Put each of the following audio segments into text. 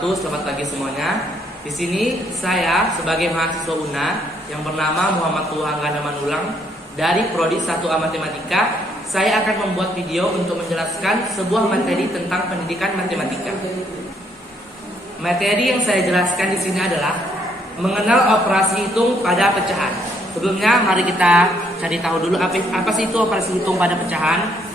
wabarakatuh. Selamat pagi semuanya. Di sini saya sebagai mahasiswa UNA yang bernama Muhammad Tuhan Ganaman dari Prodi 1A Matematika, saya akan membuat video untuk menjelaskan sebuah materi tentang pendidikan matematika. Materi yang saya jelaskan di sini adalah mengenal operasi hitung pada pecahan. Sebelumnya mari kita cari tahu dulu apa sih itu operasi hitung pada pecahan.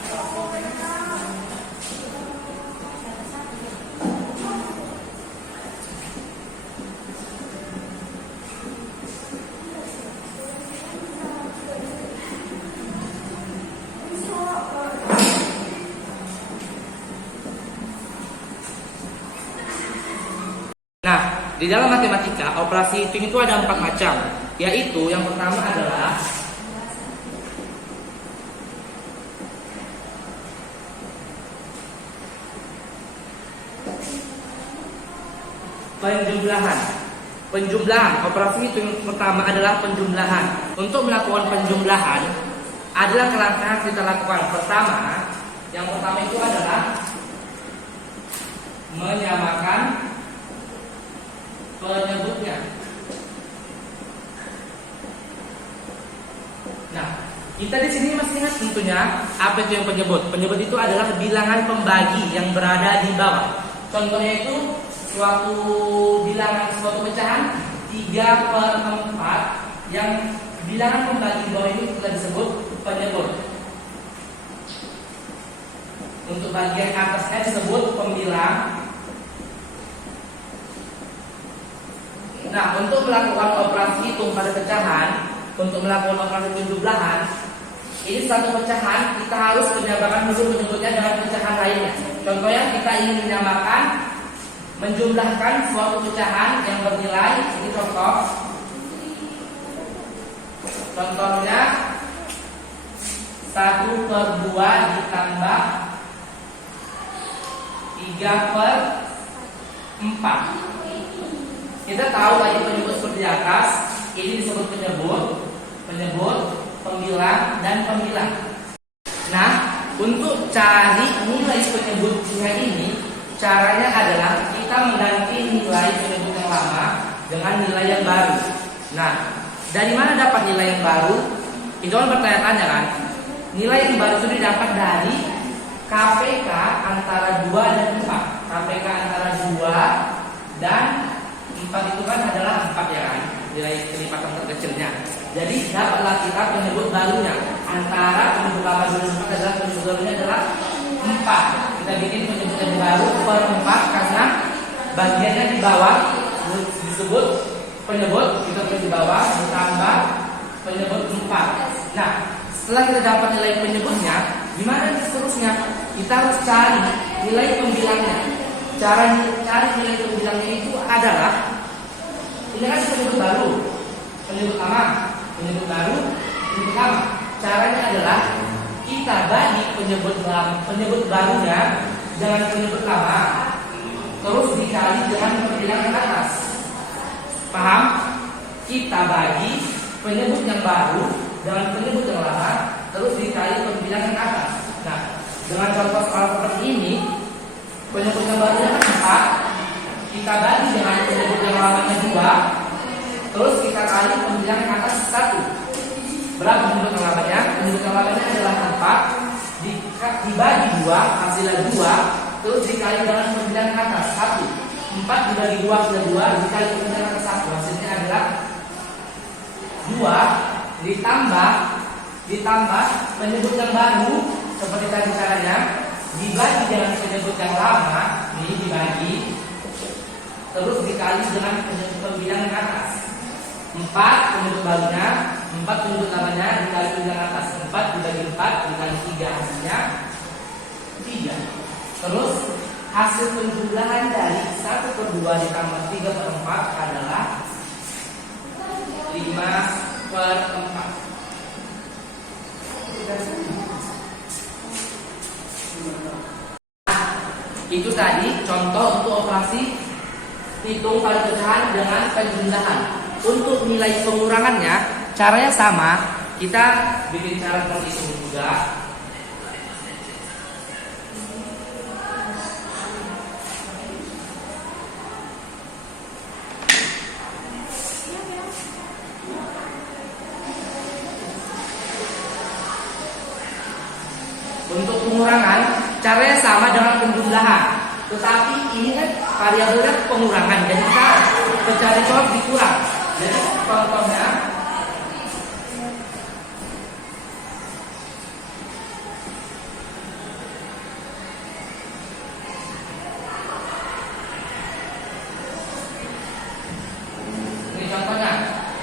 Nah, di dalam matematika, operasi hitung itu ada 4 macam, yaitu yang pertama adalah penjumlahan. Operasi hitung pertama adalah penjumlahan. Untuk melakukan penjumlahan adalah langkah kita lakukan. Yang pertama itu adalah menyamakan penyebutnya. Nah, kita di sini masih ingat tentunya apa itu yang penyebut. Penyebut itu adalah bilangan pembagi yang berada di bawah. Contohnya itu suatu bilangan, suatu pecahan 3/4 yang bilangan pembagi di bawah ini telah disebut penyebut. Untuk bagian atasnya disebut pembilang. Nah, untuk melakukan operasi hitung pada pecahan, untuk melakukan operasi penjumlahan, ini satu pecahan kita harus menyamakan penyebutnya dengan pecahan lainnya. Contohnya kita ingin menyamakan, menjumlahkan suatu pecahan yang bernilai, ini contohnya 1/2 ditambah 3/4. Kita tahu tadi penyebut seperti di atas, ini disebut penyebut, pembilang, dan pembilang. Nah, untuk cari nilai penyebutnya ini, caranya adalah kita mengganti nilai penyebut yang lama dengan nilai yang baru. Nah, dari mana dapat nilai yang baru? Itu kan bertanya-tanya kan? Nilai yang baru itu didapat dari KPK antara 2 dan 4. KPK antara 2 dan 4 itu kan adalah 4 ya kan, nilai kelipatan terkecilnya. Jadi dapatlah kita penyebut barunya. Antara penyebut lama dan 4 adalah penyebut barunya adalah 4. Kita bikin penyebut yang baru per 4 karena bagiannya di bawah disebut penyebut, kita tulis di bawah ditambah penyebut 4. Nah, setelah kita dapat nilai penyebutnya, gimana seterusnya? Kita harus cari nilai pembilangnya. Cara cari nilai pembilangnya itu adalah, ini kan penyebut baru, penyebut lama, penyebut baru, penyebut lama. Caranya adalah kita bagi penyebut barunya dengan penyebut lama, terus dikali dengan pembilang yang atas. Paham? Kita bagi penyebut yang baru dengan penyebut yang lama, terus dikali pembilang yang atas. Nah, dengan contoh soal seperti ini, penyebut yang barunya kan 4, kita bagi dengan penyebut yang lamanya 2, terus kita kali pembilang yang atas 1. Berapa penyebut yang lamanya? Penyebut yang lamanya adalah 4, dibagi 2, hasilnya 2, terus dikali dengan pembilang yang atas 1. 4 dibagi 2 hasilnya 2, dikali pembilang yang atas 1, hasilnya adalah 2, ditambah penyebut yang baru seperti tadi caranya, dibagi dengan penyebut yang lama, ini dibagi, terus dikali dengan penyebut pembilang yang atas. 4 penyebut barunya, 4 penyebut lamanya dikali pembilang atas. 4 dibagi 4 dikali 3, hasilnya 3. Terus hasil penjumlahan dari 1/2 ditambah 3/4 adalah 5/4. Itu tadi contoh untuk operasi hitung pada pecahan dengan penjumlahan. Untuk nilai pengurangannya, caranya sama. Kita bikin cara seperti itu juga. pengurangan caranya sama dengan penjumlahan. Tetapi ini kan variabelnya pengurangan, jadi kita mencari jawab dikurang. Jadi contohnya ini contohnya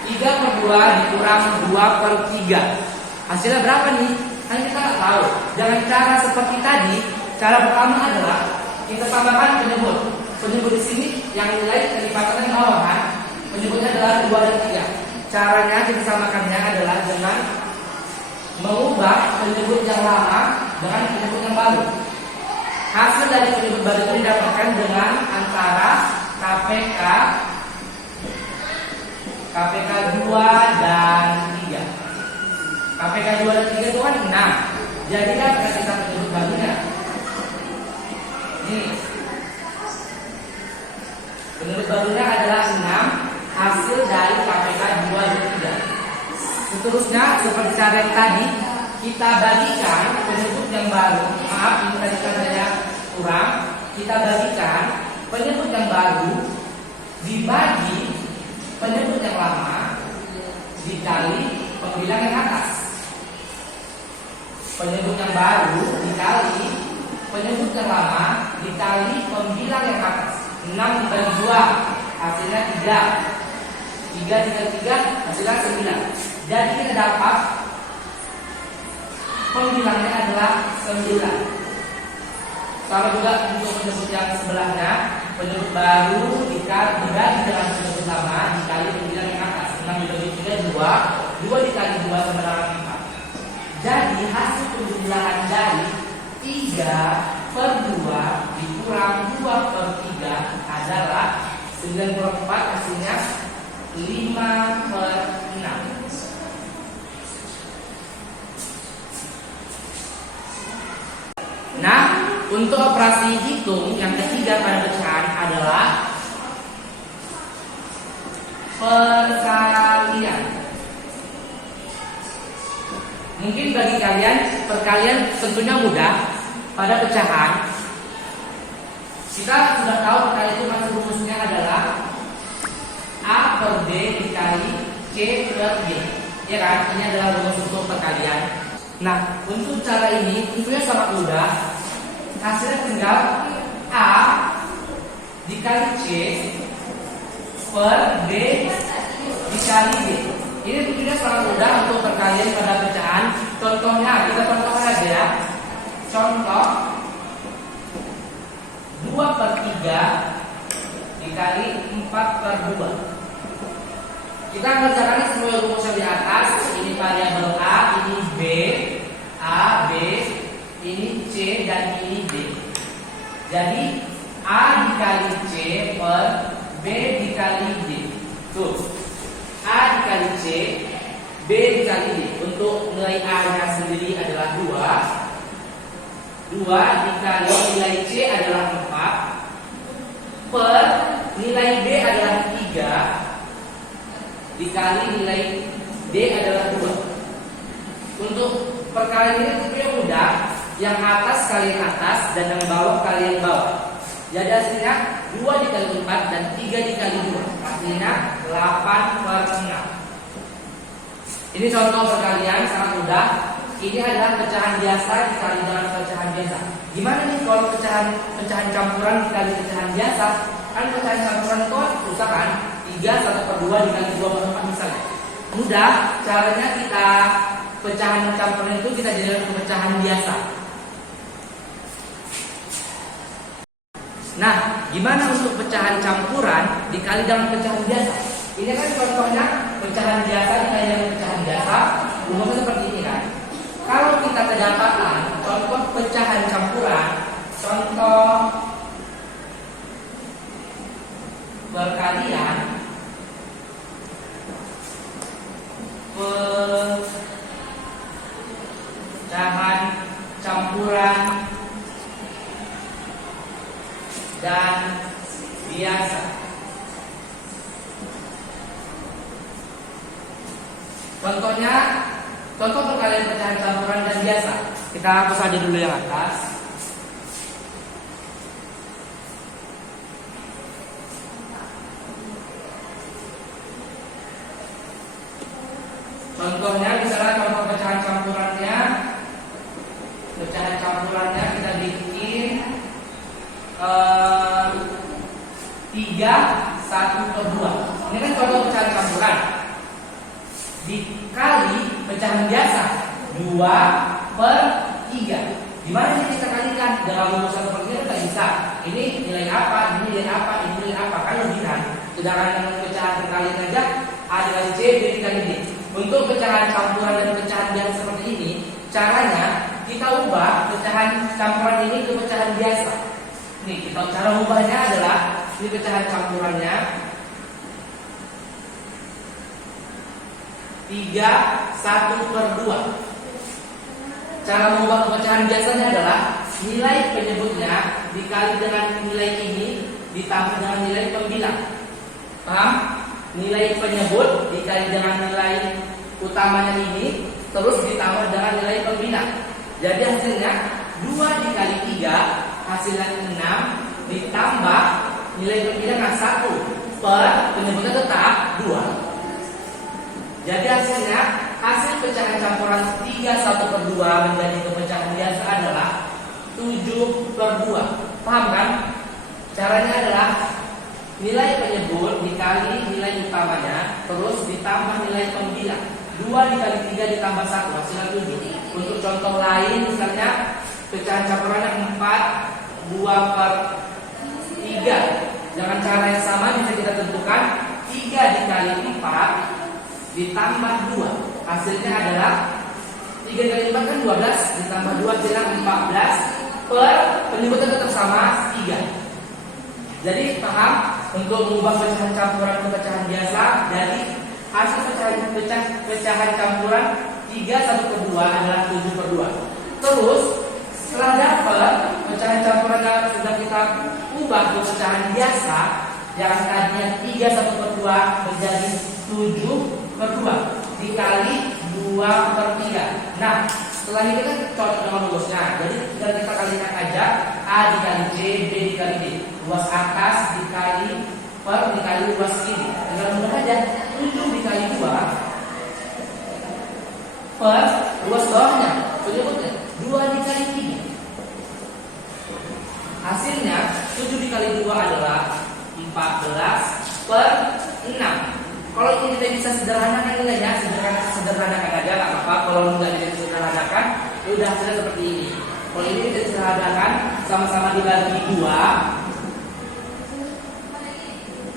3/2 dikurang 2/3. Hasilnya berapa nih? Kan kita nggak tahu. Dengan cara seperti tadi, cara pertama adalah kita tambahkan penyebut. Penyebut di sini yang nilai kelipatannya bawah kan? Penyebutnya adalah 2 dan 3. Caranya kita samakannya adalah dengan mengubah penyebut yang lama dengan penyebut yang baru. Hasil dari penyebut baru itu didapatkan dengan antara KPK 2 dan 3. KPK 2 dan 3 itu kan 6. Jadi kan kita penyebut barunya. Ini penyebut barunya adalah 6 hasil dari KPK 2 dan 3. Seterusnya seperti cara yang tadi, kita bagikan penyebut yang baru. Maaf, ini tadi saya kurang. Kita bagikan penyebut yang baru dibagi penyebut yang lama dikali pembilang yang atas. Penyebut yang baru dikali penyebut yang lama dikali pembilang yang atas. 6 dibagi 2 hasilnya 3. 3 dikali 3 hasilnya 9. Jadi kita dapat pembilangnya adalah 9. Sama juga untuk penyebut yang sebelahnya, penyebut baru dibagi dengan penyebut lama dikali pembilang yang atas. 6 dibagi 3 2. 2 dikali 2 sama dengan 4. Jadi hasil penjumlahan dari 3/2 dikurang 2/3 adalah 94, hasilnya 5/6. Nah, untuk operasi hitung yang ketiga pada pecahan adalah perkalian. Mungkin bagi kalian perkalian tentunya mudah. Pada pecahan kita sudah tahu perkalian itu masuk rumusnya adalah A per B dikali C per D. Ya kan? Ini adalah rumus untuk perkalian. Nah, untuk cara ini tentunya sangat mudah. Hasilnya tinggal A dikali C per D dikali D. Ini tentunya sangat mudah untuk perkalian pada pecahan. Contohnya, kita contohkan aja ya. Contoh 2/3 dikali 4/2. Kita kerjakan semua rumus yang di atas. Ini variabel A, ini B, A, B, ini C, dan ini D. Jadi A dikali C per B dikali D. Tuh, A dikali C, B dikali D. Untuk nilai A nya sendiri adalah 2. 2 dikali nilai C adalah 4 per nilai B adalah 3 dikali nilai D adalah 2. Untuk perkalian ini tentunya mudah. Yang atas kali yang atas dan yang bawah kali yang bawah. Jadi hasilnya 2 dikali 4 dan 3 dikali 2. Hasilnya 8/6. Ini contoh perkalian sangat mudah. Ini adalah pecahan biasa dikali dengan pecahan biasa. Gimana nih kalau pecahan campuran dikali pecahan biasa? Kan pecahan campuran itu susah kan? 3 1/2 dikali 2/4 misalnya. Mudah. Caranya kita pecahan campuran itu kita jadikan pecahan biasa. Nah, gimana untuk pecahan campuran dikali dengan pecahan biasa? Ini kan contohnya pecahan biasa dikali dengan pecahan biasa. Rumusnya seperti ini kan. Kalau kita kedapatan contoh pecahan campuran, contoh perkalian, pecahan campuran dan biasa. Contohnya, contoh perkalian pecahan campuran dan biasa. Kita hapus aja dulu yang atas. Contohnya misalnya contoh pecahan campurannya. Pecahan campurannya kita bikin 3, 1/2. Ini kan contoh pecahan campuran. Dikali pecahan biasa 2/3. Gimana sih kita kalikan? Dengan rumusan seperti ini kita bisa. Ini nilai apa? Ini nilai apa? Ini nilai apa? Kan lebihan. Sedangkan dengan pecahan terkalian aja A dikali C, B dikali D. Untuk pecahan campuran dan pecahan biasa seperti ini, caranya kita ubah pecahan campuran ini ke pecahan biasa. Nih, cara ubahnya adalah ini pecahan campurannya 3, 1/2. Cara mengubah ke pecahan biasanya adalah nilai penyebutnya dikali dengan nilai ini ditambah dengan nilai pembilang. Paham? Nilai penyebut dikali dengan nilai utamanya ini terus ditambah dengan nilai pembilang. Jadi hasilnya 2 dikali 3 hasilnya 6 ditambah nilai pembilang 1 per penyebutnya tetap 2. Jadi hasilnya hasil pecahan campuran 3 1/2 menjadi ke pecahan biasa adalah 7/2. Paham kan? Caranya adalah nilai penyebut dikali nilai utamanya terus ditambah nilai pembilang. 2 dikali 3 ditambah 1 hasilnya 7. Untuk contoh lain misalnya pecahan campurannya 4 2/3. Dengan cara yang sama bisa kita tentukan 3 dikali 4 ditambah 2. Hasilnya adalah 3 kali 4 kan 12 ditambah 2 hasilnya 14 per penyebutnya tetap sama 3. Jadi paham? Untuk mengubah pecahan campuran ke pecahan biasa, jadi hasil pecahan campuran 3 1/2 adalah 7/2. Terus setelah dapat pecahan campuran yang sudah kita ubah ke pecahan biasa, yang tadinya 3 1/2 menjadi 7/2 dikali 2/3. Nah, setelah ini kan cocok dengan rumusnya. Jadi tinggal kita kalikan aja A dikali C, B dikali D. Luas atas dikali luas sini. Tinggal mudah aja. 7 dikali 2 per luas bawahnya. Penyebutnya 2 dikali 3. Hasilnya 7 dikali 2 adalah 14/6. Kalau ini kita bisa sederhanakan nilainya, sederhanakan aja nggak apa-apa. Kalau nggak bisa sederhanakan, udah hasilnya seperti ini. Kalau ini kita sederhanakan, sama-sama dibagi 2,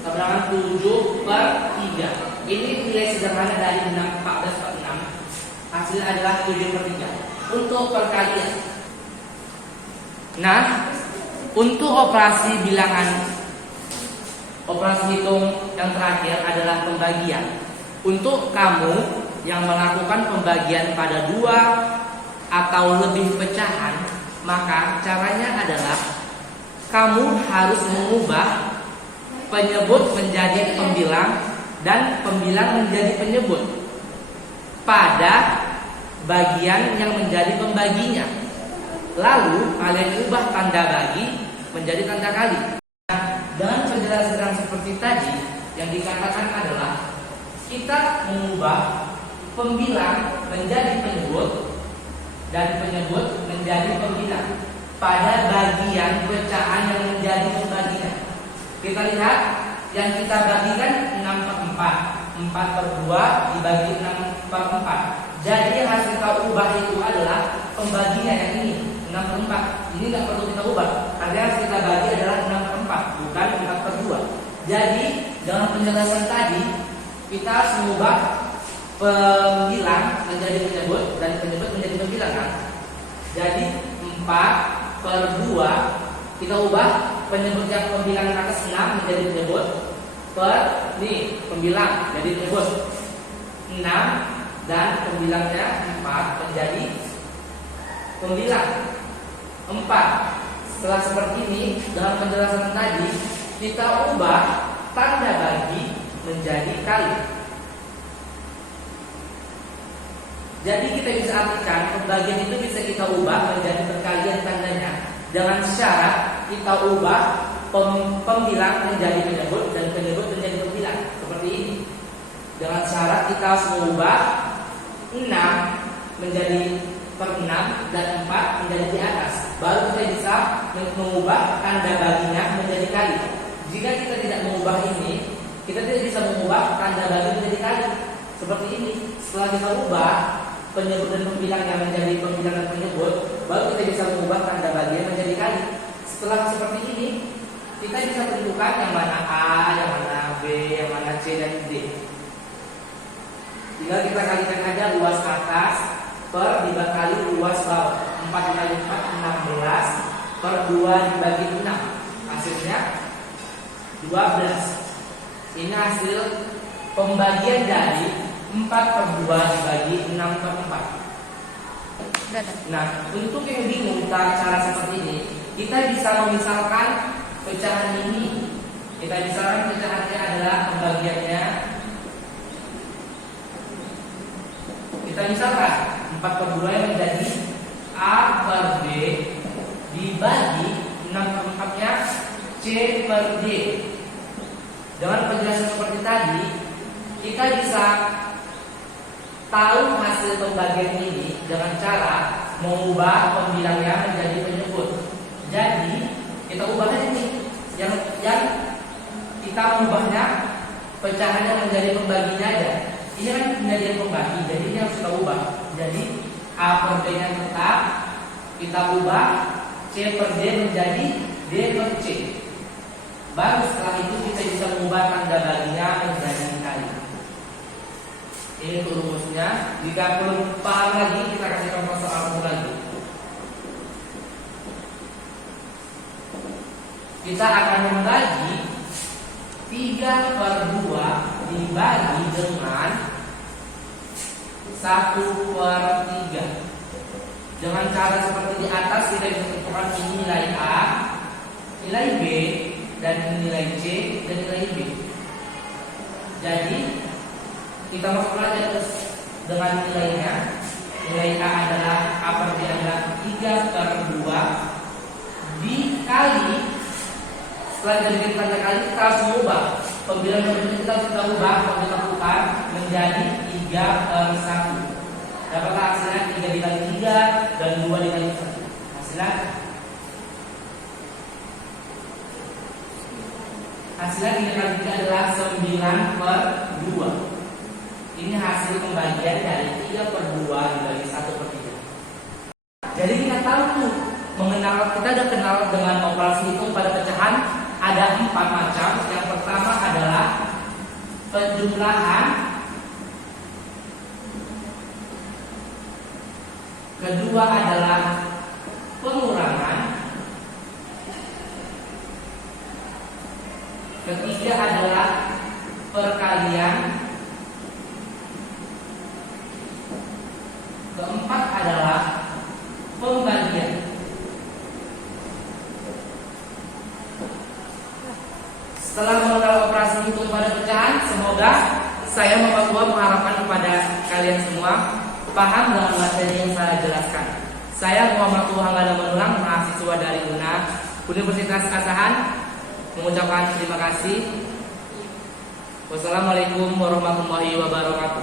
sama 7/3. Ini nilai sederhana dari 14/6. Hasilnya adalah 7/3. Untuk perkalian. Nah, untuk operasi bilangan, operasi hitung yang terakhir adalah pembagian. Untuk kamu yang melakukan pembagian pada 2 atau lebih pecahan, maka caranya adalah kamu harus mengubah penyebut menjadi pembilang dan pembilang menjadi penyebut pada bagian yang menjadi pembaginya. Lalu kalian ubah tanda bagi menjadi tanda kali. Dengan penjelasan seperti tadi, yang dikatakan adalah kita mengubah pembilang menjadi penyebut dan penyebut menjadi pembilang pada bagian pecahan yang menjadi pembaginya. Kita lihat yang kita bagikan 6/4. 4/2 dibagi 6/4. Jadi yang harus kita ubah itu adalah pembaginya yang ini 6/4. Ini nggak perlu kita ubah karena yang harus kita bagi adalah 6/4 bukan 4/2. Jadi dalam penjelasan tadi kita harus mengubah pembilang menjadi penyebut dan penyebut menjadi pembilang kan? Jadi 4/2 kita ubah penyebut yang pembilang atas 6 menjadi penyebut per nih pembilang jadi penyebut 6 dan pembilangnya 4 menjadi pembilang 4. Setelah seperti ini dalam penjelasan tadi kita ubah tanda bagi menjadi kali. Jadi kita bisa artikan pembagian itu bisa kita ubah menjadi perkalian tandanya dengan syarat kita ubah pembilang menjadi penyebut dan penyebut menjadi pembilang seperti ini. Dengan syarat kita harus mengubah 6 menjadi per 6 dan 4 menjadi di atas. Baru kita bisa mengubah tanda baginya menjadi kali. Jika kita tidak mengubah ini, kita tidak bisa mengubah tanda bagi menjadi kali. Seperti ini. Setelah kita ubah penyebut dan pembilang yang menjadi pembilang dan penyebut, baru kita bisa mengubah tanda bagian menjadi kali. Setelah seperti ini, kita bisa tentukan yang mana A, yang mana B, yang mana C dan D. Tinggal kita kalikan aja luas atas per dibagi luas bawah. 4 dikali 4 16 per 2 dibagi 6. Hasilnya 12. Ini hasil pembagian dari 4 per 2 dibagi 6 per 4. Nah, untuk yang bingung cara seperti ini, kita bisa memisalkan pecahan ini. Kita misalkan pecahannya adalah pembagiannya. Kita misalkan 4 per 2 yang menjadi A per B dibagi 6 per 4 nya C per D. Dengan penjelasan seperti tadi, kita bisa tahu hasil pembagian ini dengan cara mengubah pembilangnya menjadi penyebut. Jadi kita ubahnya ini, yang kita mengubahnya pecahannya menjadi pembaginya aja. Ini kan menjadi pembagi, jadi ini harus kita ubah. Jadi A per B nya tetap kita ubah C per D menjadi D per C. Baru setelah itu kita bisa mengubah tanda baginya menjadi kali. Ini untuk rumusnya. Jika belum paham lagi, kita kasih contoh soal lagi. Kita akan membagi 3 per 2 dibagi dengan 1 per 3. Dengan cara seperti di atas, kita bisa tentukan ini nilai A, nilai B, dan nilai C dan nilai B. Jadi kita masuk aja terus dengan nilainya. Nilai A adalah A per B adalah 3 per 2 dikali, setelah dari tanda kali kita harus mengubah pembilangan ini, kita ubah pembilangan menjadi 3 per 1. Dapatlah hasilnya 3 dikali 3 dan 2 dikali 1. Hasilnya 3 kali 3 adalah 9 per 2. Ini hasil pembagian dari 3 per 2 dibagi 1 per 3. Jadi kita tahu tuh, kita udah kenal dengan operasi hitung pada pecahan. Ada 4 macam. Yang pertama adalah penjumlahan, kedua adalah pengurangan, ketiga adalah perkalian, keempat adalah pembagian. Setelah mengenal operasi hitung pada pecahan, semoga saya mengharapkan kepada kalian semua paham dengan materi yang saya jelaskan. Saya Muhammad Tuhangga Manulang, mahasiswa dari Universitas Asahan, mengucapkan terima kasih. Wassalamualaikum warahmatullahi wabarakatuh.